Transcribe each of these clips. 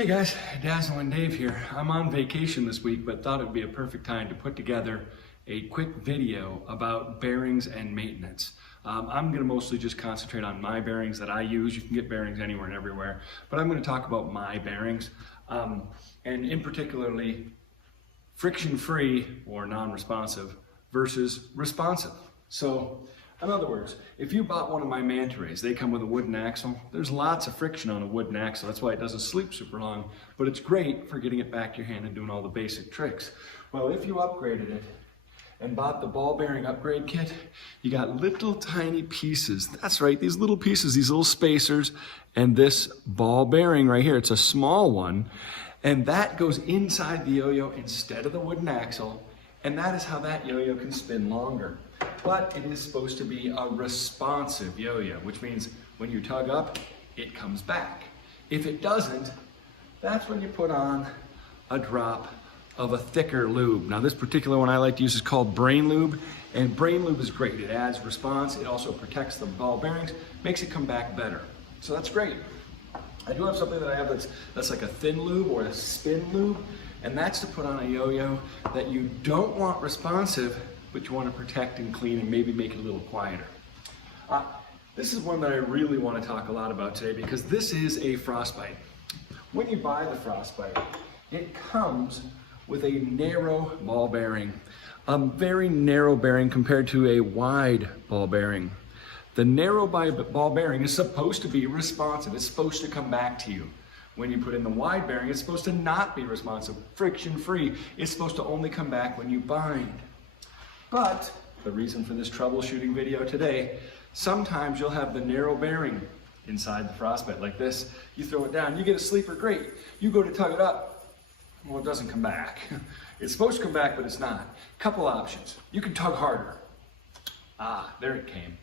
Hey guys, Dazzling Dave here. I'm on vacation this week, but thought it would be a perfect time to put together a quick video about bearings and maintenance. I'm going to mostly just concentrate on my bearings that I use. You can get bearings anywhere and everywhere, but I'm going to talk about my bearings, and in particularly friction-free or non-responsive versus responsive. So, in other words, if you bought one of my Manta Rays, they come with a wooden axle. There's lots of friction on a wooden axle. That's why it doesn't sleep super long, but it's great for getting it back to your hand and doing all the basic tricks. Well, if you upgraded it and bought the ball bearing upgrade kit, you got little tiny pieces. That's right, these little pieces, these little spacers, and this ball bearing right here. It's a small one, and that goes inside the yo-yo instead of the wooden axle, and that is how that yo-yo can spin longer. But it is supposed to be a responsive yo-yo, which means when you tug up, it comes back. If it doesn't, that's when you put on a drop of a thicker lube. Now this particular one I like to use is called Brain Lube, and Brain Lube is great. It adds response, it also protects the ball bearings, makes it come back better. So that's great. I do have something that I have that's like a thin lube or a spin lube, and that's to put on a yo-yo that you don't want responsive, but you want to protect and clean and maybe make it a little quieter. This is one that I really want to talk a lot about today because this is a Frostbite. When you buy the Frostbite, it comes with a narrow ball bearing, a very narrow bearing compared to a wide ball bearing. The narrow ball bearing is supposed to be responsive. It's supposed to come back to you. When you put in the wide bearing, it's supposed to not be responsive, friction-free. It's supposed to only come back when you bind. But the reason for this troubleshooting video today, sometimes you'll have the narrow bearing inside the Frostbite like this. You throw it down, you get a sleeper, great. You go to tug it up, well, it doesn't come back. It's supposed to come back, but it's not. Couple options. You can tug harder. There it came.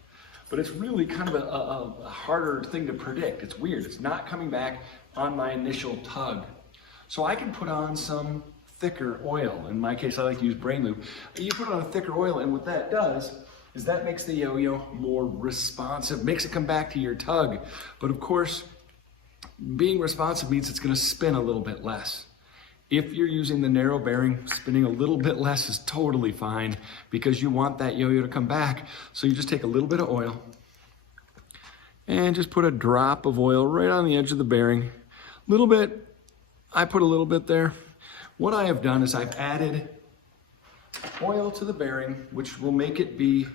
But it's really kind of a harder thing to predict. It's weird. It's not coming back on my initial tug. So I can put on some thicker oil. In my case, I like to use Brain Lube. You put on a thicker oil, and what that does is that makes the yo-yo more responsive, makes it come back to your tug. But of course, being responsive means it's going to spin a little bit less. If you're using the narrow bearing, spinning a little bit less is totally fine because you want that yo-yo to come back. So you just take a little bit of oil and just put a drop of oil right on the edge of the bearing. Little bit, I put a little bit there. What I have done is I've added oil to the bearing, which will make it be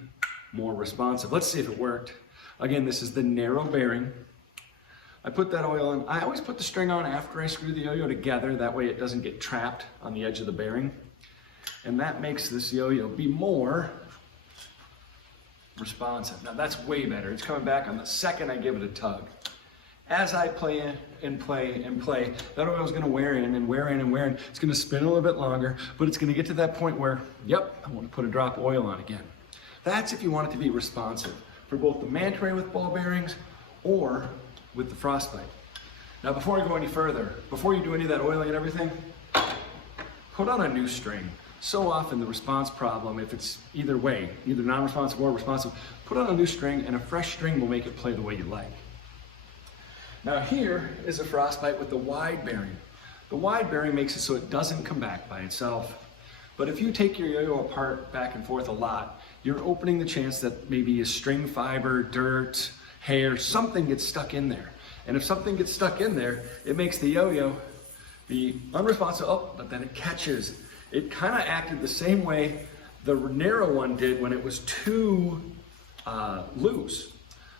more responsive. Let's see if it worked. Again, this is the narrow bearing. I put that oil in. I always put the string on after I screw the yo-yo together. That way it doesn't get trapped on the edge of the bearing. And that makes this yo-yo be more responsive. Now that's way better. It's coming back on the second I give it a tug. As I play and play and play, that oil is going to wear in and wear in and wear in. It's going to spin a little bit longer, but it's going to get to that point where, yep, I want to put a drop of oil on again. That's if you want it to be responsive for both the Manta Ray with ball bearings or with the Frostbite. Now, before I go any further, before you do any of that oiling and everything, put on a new string. So often the response problem, if it's either way, either non-responsive or responsive, put on a new string and a fresh string will make it play the way you like. Now here is a Frostbite with the wide bearing. The wide bearing makes it so it doesn't come back by itself. But if you take your yo-yo apart back and forth a lot, you're opening the chance that maybe a string fiber, dirt, hair, something gets stuck in there. And if something gets stuck in there, it makes the yo-yo be unresponsive, but then it catches. It kind of acted the same way the narrow one did when it was too loose.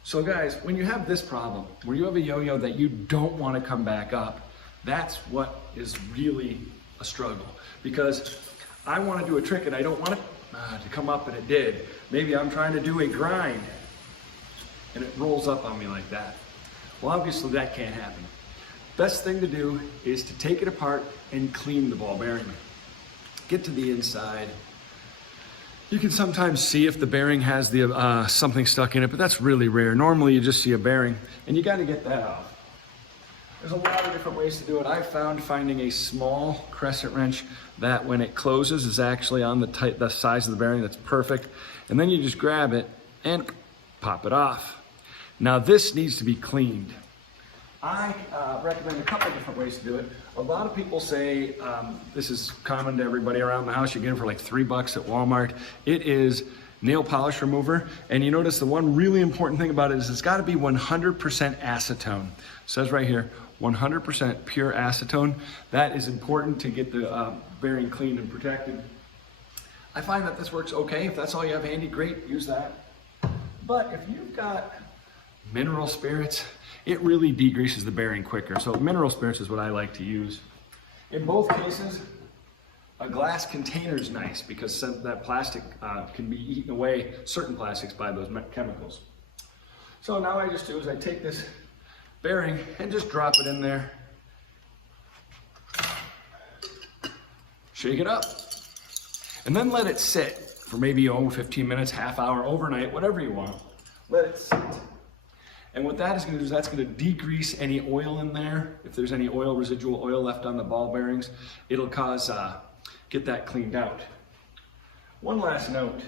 So guys, when you have this problem, where you have a yo-yo that you don't want to come back up, that's what is really a struggle. Because I want to do a trick and I don't want it to come up, and it did. Maybe I'm trying to do a grind and it rolls up on me like that. Well, obviously that can't happen. Best thing to do is to take it apart and clean the ball bearing. Get to the inside. You can sometimes see if the bearing has the something stuck in it, but that's really rare. Normally you just see a bearing, and you got to get that off. There's a lot of different ways to do it. I've found finding a small crescent wrench that when it closes is actually on the size of the bearing. That's perfect. And then you just grab it and pop it off. Now this needs to be cleaned. I recommend a couple different ways to do it. A lot of people say, this is common to everybody around the house, you get it for like $3 at Walmart. It is nail polish remover. And you notice the one really important thing about it is it's gotta be 100% acetone. It says right here, 100% pure acetone. That is important to get the bearing cleaned and protected. I find that this works okay. If that's all you have handy, great, use that. But if you've got mineral spirits, it really degreases the bearing quicker. So mineral spirits is what I like to use. In both cases, a glass container is nice because that plastic can be eaten away, certain plastics, by those chemicals. So now what I just do is I take this bearing and just drop it in there. Shake it up. And then let it sit for maybe 15 minutes, half hour, overnight, whatever you want. Let it sit. And what that is going to do is that's going to degrease any oil in there. If there's any oil, residual oil left on the ball bearings, it'll cause, get that cleaned out. One last note.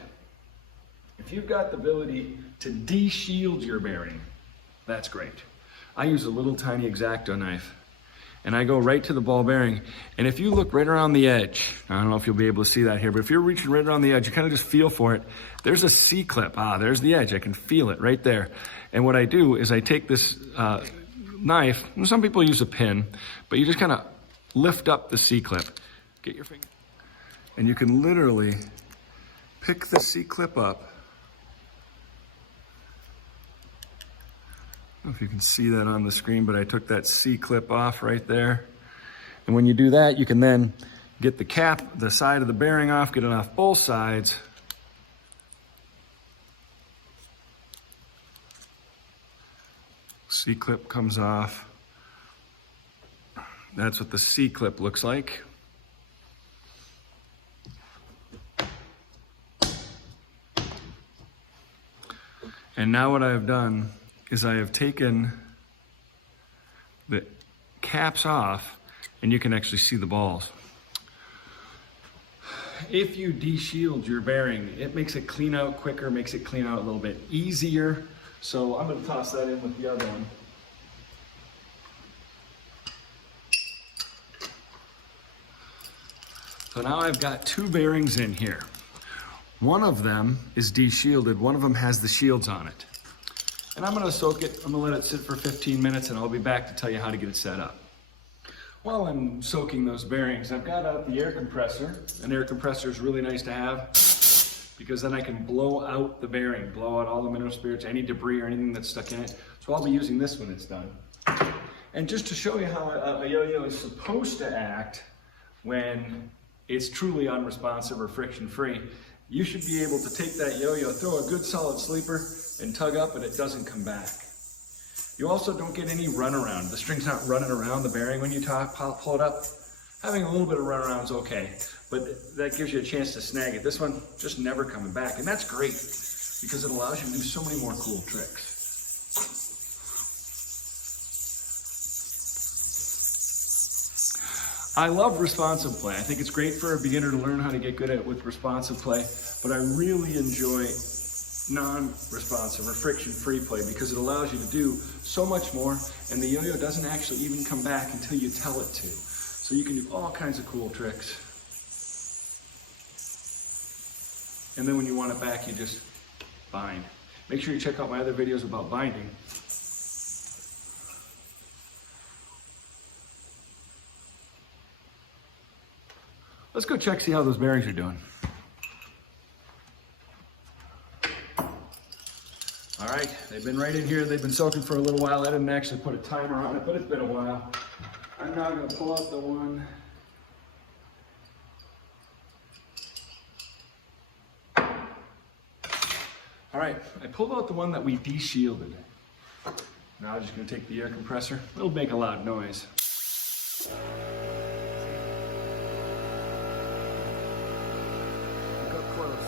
If you've got the ability to de-shield your bearing, that's great. I use a little tiny X-Acto knife and I go right to the ball bearing. And if you look right around the edge, I don't know if you'll be able to see that here, but if you're reaching right around the edge, you kind of just feel for it. There's a C-clip. There's the edge. I can feel it right there. And what I do is I take this knife, and some people use a pin, but you just kind of lift up the C-clip. Get your finger. And you can literally pick the C-clip up. I don't know if you can see that on the screen, but I took that C-clip off right there. And when you do that, you can then get the cap, the side of the bearing off, get it off both sides. C-clip comes off. That's what the C-clip looks like. And now what I have done is I have taken the caps off and you can actually see the balls. If you de-shield your bearing, it makes it clean out quicker, makes it clean out a little bit easier. So I'm going to toss that in with the other one. So now I've got two bearings in here. One of them is de-shielded, one of them has the shields on it. And I'm gonna soak it, I'm gonna let it sit for 15 minutes and I'll be back to tell you how to get it set up. While I'm soaking those bearings, I've got out the air compressor. An air compressor is really nice to have because then I can blow out the bearing, blow out all the mineral spirits, any debris or anything that's stuck in it. So I'll be using this when it's done. And just to show you how a yo-yo is supposed to act when it's truly unresponsive or friction-free, you should be able to take that yo-yo, throw a good solid sleeper, and tug up and it doesn't come back. You also don't get any runaround. The string's not running around the bearing when you pull it up. Having a little bit of runaround is okay, but that gives you a chance to snag it. This one just never coming back, and that's great because it allows you to do so many more cool tricks. I love responsive play. I think it's great for a beginner to learn how to get good at it with responsive play, but I really enjoy non-responsive or friction-free play because it allows you to do so much more, and the yo-yo doesn't actually even come back until you tell it to. So you can do all kinds of cool tricks. And then when you want it back, you just bind. Make sure you check out my other videos about binding. Let's go check, see how those bearings are doing. All right, they've been right in here. They've been soaking for a little while. I didn't actually put a timer on it, but it's been a while. I'm now gonna pull out the one. All right, I pulled out the one that we de-shielded. Now I'm just gonna take the air compressor. It'll make a loud noise. Look up close.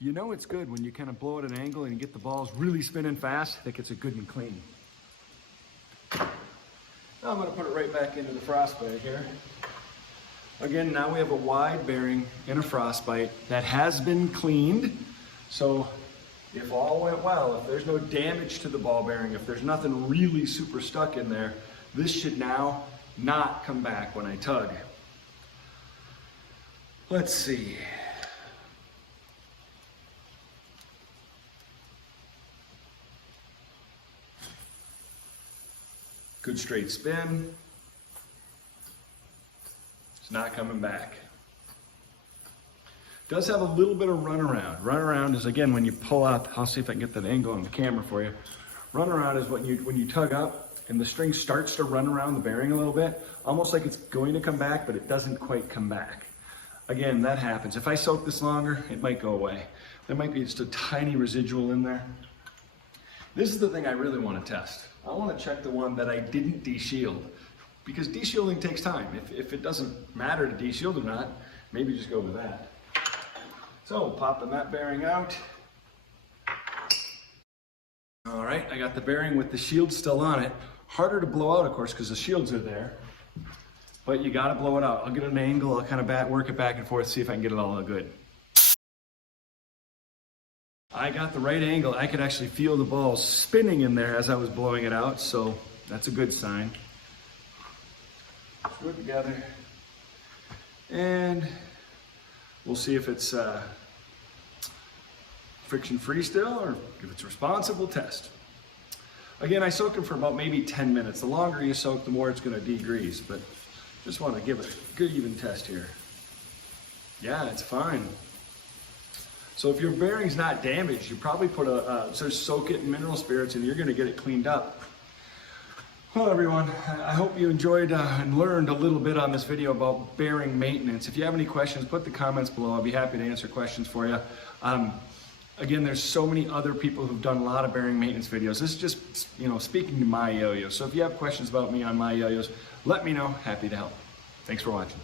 You know it's good when you kind of blow at an angle and you get the balls really spinning fast. That gets it good and clean. Now I'm going to put it right back into the Frostbite here. Again, now we have a wide bearing in a Frostbite that has been cleaned. So if all went well, if there's no damage to the ball bearing, if there's nothing really super stuck in there, this should now not come back when I tug. Let's see. Good straight spin. It's not coming back. Does have a little bit of runaround. Runaround is, again, when you pull up, I'll see if I can get that angle on the camera for you. Runaround is when you tug up and the string starts to run around the bearing a little bit, almost like it's going to come back, but it doesn't quite come back. Again, that happens. If I soak this longer, it might go away. There might be just a tiny residual in there. This is the thing I really want to test. I want to check the one that I didn't deshield, because deshielding takes time. If it doesn't matter to deshield or not, maybe just go with that. So, popping that bearing out. All right, I got the bearing with the shield still on it. Harder to blow out, of course, because the shields are there, but you gotta blow it out. I'll get an angle, I'll kind of work it back and forth, see if I can get it all good. I got the right angle. I could actually feel the ball spinning in there as I was blowing it out, so that's a good sign. Screw it together, and we'll see if it's friction-free still, or if it's responsive, we'll test. Again, I soaked them for about maybe 10 minutes. The longer you soak, the more it's gonna degrease, but just wanna give it a good even test here. Yeah, it's fine. So if your bearing's not damaged, you probably put soak it in mineral spirits and you're gonna get it cleaned up. Well, everyone, I hope you enjoyed and learned a little bit on this video about bearing maintenance. If you have any questions, put the comments below. I'll be happy to answer questions for you. Again, there's so many other people who've done a lot of bearing maintenance videos. This is just, speaking to my yo-yos. So if you have questions about me on my yo-yos, let me know. Happy to help. Thanks for watching.